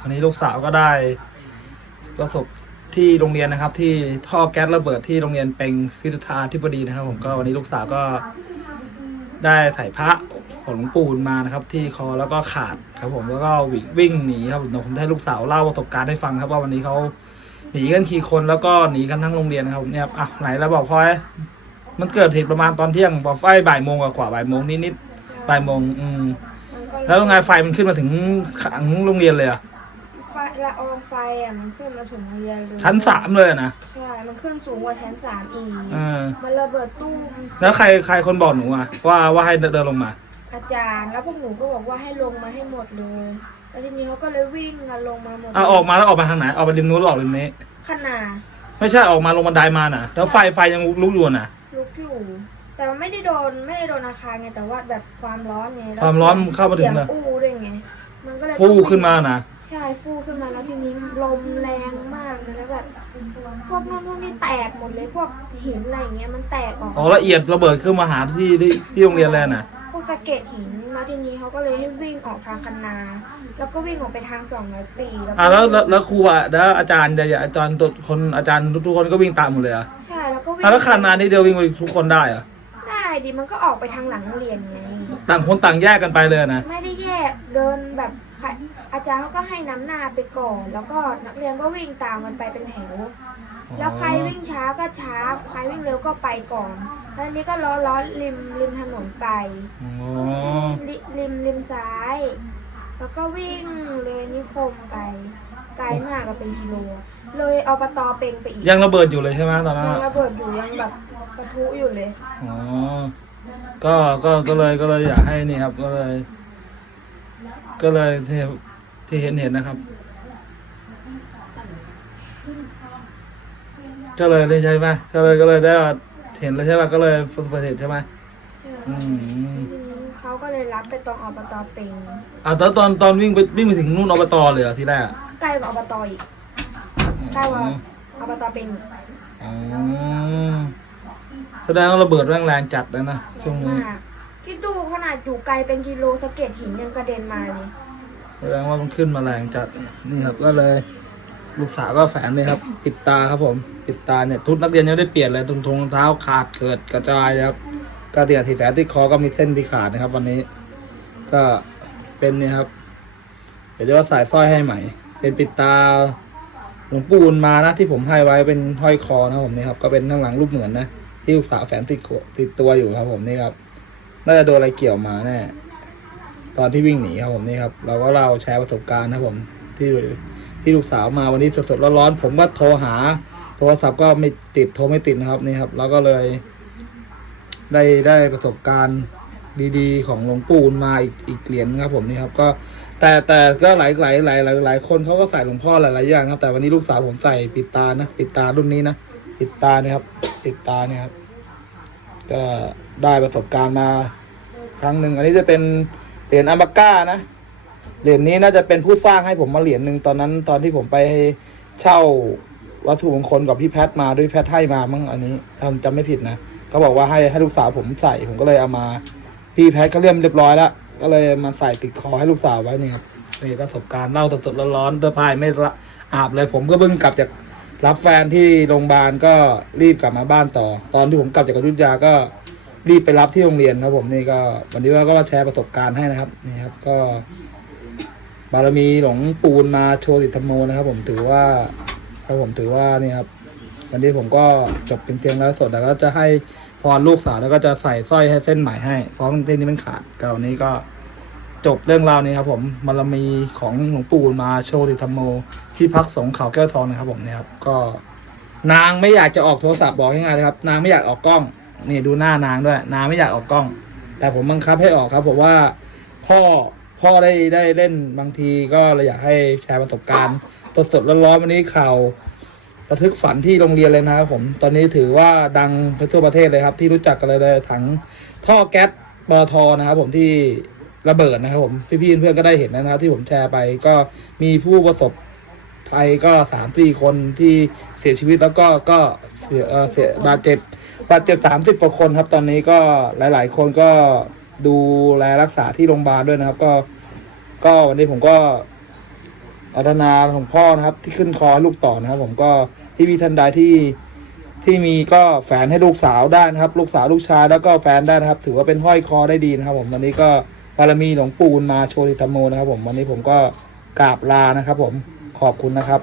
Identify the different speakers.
Speaker 1: วันนี้ลูกสาวก็ได้ประสบที่โรงเรียนนะครับ ที่ท่อแก๊สระเบิดที่โรงเรียนเป็งพิทุธาธิบดีนะครับ ผมก็วันนี้ลูกสาวก็ได้ใส่พระของหลวงปู่มานะครับ ที่คอแล้วก็ขาดครับ ผมแล้วก็วิ่งวิ่งหนีครับเดี๋ยวผมให้ลูกสาวเล่าประสบการณ์ให้ฟังครับ ว่าวันนี้เขาหนีกันกี่คนแล้วก็หนีกันทั้งโรงเรียนนะครับเนี่ยอะไหนแล้วบอกพลอยมันเกิดเหตุประมาณตอนเที่ยงบอกไฟบ่ายโมงกว่าบ่ายโมงนิดๆบ่ายโมงอืม แล้วไงไฟมันขึ้นมาถึงขังโรงเรียนเลยอะ
Speaker 2: ไฟละอองไฟอะมันขึ้นมาถึงโรงเรียนเลย
Speaker 1: ชั้นสามเลยอะนะ
Speaker 2: ใช่มันขึ้นสูงกว่าชั้นสามอีก
Speaker 1: เออ
Speaker 2: มันระเบิดตู้ม
Speaker 1: แล้วใครใครคนบอกหนูอะว่าว่าให้เดินลงมา
Speaker 2: อาจารย์แล้วพวกหนูก็บอกว่าให้ลงมาให้หมดเลยแล้วทีนี้เขาก็เลยวิ่งกันลงมาหมด
Speaker 1: อะออกมาแล้วออกมาทางไหนออกไปริมนู้นหรือออกริมนี้
Speaker 2: ขนาด
Speaker 1: ไม่ใช่ออกมาลงบันไดมาน่ะ แล้วไฟไฟยังลุกอยู่น่ะ
Speaker 2: ลุกอยู่ แต่มันไม่ได้โดนไม่ได้โดนอาคารไงแต่ว่าแบบความร้อนไงแล้
Speaker 1: ความร้อนมันเข้ามาถึง
Speaker 2: เสียง
Speaker 1: เลย
Speaker 2: อู้ด้วยไงมันก็เลย
Speaker 1: ฟูขึ้นมาน่ะ
Speaker 2: ใช่ฟูขึ้นมาแล้วทีนี้ลมแรงมากเลยแล้วแบบพวกนู่นนู่นนี่แตกหมดเลยพวกหินอะไรอย่างเงี้ยมันแตกออก
Speaker 1: อ๋อละเอียดระเบิดขึ้นมาหาที่ที่ที่โรงเรียนเลยน่ะ
Speaker 2: พวกสะเก็ดหินมาทีนี้เขาก็เลยให้วิ่งออกทางคันนา แล้วก็วิ่งออกไปทางสองร้อยปีแล้วก็
Speaker 1: อะแล้วแล้วแล้วครูอะแล้วอาจารย์จะอาจารย์ตัวคนอาจารย์ทุกๆคนก็วิ่งตามหมดเลยอะ
Speaker 2: ใช่แล้วก็วิ่ง
Speaker 1: อะแล้วขนาดนี้เดียววิ่งไปทุกคนได้เหรอะ
Speaker 2: ได้ดิมันก็ออกไปทางหลังโรงเรียนไง
Speaker 1: ต่างคนต่างแยกกันไปเลยนะ
Speaker 2: ไม่ได้แยกเดินแบบใครอาจารย์เขาก็ให้น้ำหน้าไปก่อน แล้วก็นักเรียนก็วิ่งตามกันไปเป็นแถว แล้วใครวิ่งช้าก็ช้า ใครวิ่งเร็วก็ไปก่อนแล้วอันนี้ก็ล้อล้อริมริมถนนไป
Speaker 1: อ๋อ
Speaker 2: ริริมริมซ้าย แล้วก็วิ่งเลยนิคมไปไกลมากก็เป็นกิโล เลยเอาปตอเป็งไปอีก
Speaker 1: ยังระเบิดอยู่เลยใช่ไหมตอนนั้น
Speaker 2: ยัง
Speaker 1: อะ
Speaker 2: ระเบิดอยู่ยังแบบ ปะทุอยู่เลย
Speaker 1: อ๋อ ก็ ก็ ก็เลย ก็เลยอยากให้นี่ครับ ก็เลย ก็เลยที่ที่เห็นเห็นนะครับ ก็เลยได้ใช่ไหมก็เลย ก็เลยได้ว่าเห็นแล้วใช่ไหมก็เลยประสบเหตุใช่ไหมอืม
Speaker 2: เขาก็เลยรับไปตรงอบตเป็ง
Speaker 1: อะตอนตอนตอนวิ่งไปวิ่งไปถึงนู่นอบตเลยเหรอที่แรกอะ
Speaker 2: ใกล้กว่าอบตอีกใกล้กว่าอบตเป็ง
Speaker 1: อ๋อ แสดงว่าระเบิดแรงแรงจัดแล้วนะช่วงนี้
Speaker 2: มากคิดดูขนาดอยู่ไกลเป็นกิโลสะเก็ดหินยังกระเด็นมาเลย
Speaker 1: แสดงว่ามันขึ้นมาแรงจัดนี่ครับก็เลย ลูกสาวก็แฝนเลยครับ ปิดตาครับผม ปิดตาเนี่ยทุกนักเรียนยังไม่ได้เปลี่ยนเลยตรงทงรองเท้าขาดเกิดกระจายนะครับก็เตียที่แฝนที่คอก็มีเส้นที่ขาดนะครับ วันนี้ ก็เป็นเนี่ยครับ เดี๋ยวจะว่าสายสร้อยให้ใหม่ เป็นปิดตาหลวงปู่บุญมานะที่ผมให้ไว้เป็นห้อยคอนะครับผมนี่ครับ ก็เป็นข้างหลังรูปเหมือนนะ ที่ลูกสาวแฝนติดติดตัวอยู่ครับ ผมนี่ครับน่าจะโดนอะไรเกี่ยวมาแน่ตอนที่วิ่งหนีครับผมนี่ครับ เราก็เล่าแชร์ประสบการณ์นะครับผม ที่ที่ลูกสาวมาวันนี้สดๆร้อนๆผมก็โทรหา โทรศัพท์ก็ไม่ติดโทรไม่ติดนะครับนี่ครับเราก็เลย ได้ได้ประสบการณ์ดีๆ ของหลวงปู่มาอีกอีกเหรียญครับ ผมนี่ครับ ก็ แต่แต่ก็หลายหลายหลายหลายหลายคนเขาก็ใส่หลวงพ่อหลายๆอย่างครับ แต่วันนี้ลูกสาวผมใส่ปิดตานะปิดตารุ่นนี้นะปิดตาเนี่ยครับ ปิดตาเนี่ยครับก็ได้ประสบการณ์มาครั้งหนึ่งอันนี้จะเป็นเหรียญอัมบาก้านะเหรียญนี้น่าจะเป็นผู้สร้างให้ผมมาเหรียญหนึ่งตอนนั้น ตอนที่ผมไปเช่าวัตถุมงคลกับพี่แพทมาด้วยแพทให้มามั้งอันนี้ทำจำไม่ผิดนะเขาบอกว่าให้ให้ลูกสาวผมใส่ผมก็เลยเอามา พี่แพทก็เรียมเรียบร้อยแล้วก็เลยมาใส่ติดคอให้ลูกสาวไว้นี่ครับนี่ประสบการณ์เล่าสดๆร้อนๆเสื้อผ้าไม่ละอาบเลยผมก็เพิ่งกลับจาก รับแฟนที่โรงพยาบาลก็รีบกลับมาบ้านต่อ ตอนที่ผมกลับจากอยุธยาก็รีบไปรับที่โรงเรียนครับผมนี่ก็วันนี้ว่าก็มาแชร์ประสบการณ์ให้นะครับนี่ครับก็ บารมีหลวงปูนมาโชว์ติธรรมโมนะครับ ผมถือว่าครับผมถือว่านี่ครับ วันนี้ผมก็จบเป็นเตียงแล้วสดแล้วก็จะให้พรลูกสาวแล้วก็จะใส่สร้อยให้เส้นใหม่ให้เพราะเส้นนี้มันขาดก็วันนี้ก็ จบเรื่องราวนี้ครับผมบารมีของหลวงปู่มาโชติธรรมโม ที่พักสงฆ์เขาแก้วทองนะครับผมเนี่ยครับก็นางไม่อยากจะออกโทรศัพท์บอกง่ายๆเลยครับ นางไม่อยากออกกล้องนี่ดูหน้านางด้วย นางไม่อยากออกกล้อง แต่ผมบังคับให้ออกครับผมว่าพ่อพ่อได้ได้เล่นบางทีก็เลยอยากให้แชร์ประสบการณ์สดๆร้อนๆวันนี้ข่าวระทึกฝันที่โรงเรียนเลยนะครับผมตอนนี้ถือว่าดังไปทั่วประเทศเลยครับ ที่รู้จักกันเลยเลยถังท่อแก๊สปตทนะครับผมที่ ระเบิดนะครับผมพี่ๆเพื่อนก็ได้เห็นนะครับ ที่ผมแชร์ไปก็มีผู้ประสบภัยก็สามสี่คนที่เสียชีวิตแล้วก็ก็เสียเสียบาดเจ็บบาดเจ็บสามสิบกว่าคนครับ ตอนนี้ก็หลาย ๆ คนก็ดูแลรักษาที่โรงพยาบาลด้วยนะครับ ก็ ก็วันนี้ผมก็อาธนาของพ่อนะครับ ที่ขึ้นคอลูกต่อนะครับ ผมก็ที่พี่ทันใดที่ที่มีก็แฟนให้ลูกสาวได้นะครับ ลูกสาวลูกชายแล้วก็แฟนได้นะครับ ถือว่าเป็นห้อยคอได้ดีนะครับ ผมตอนนี้ก็ บารมีหลวงปู่มาโชติธรรมโมนะครับผมวันนี้ผมก็กราบลานะครับผมขอบคุณนะครับ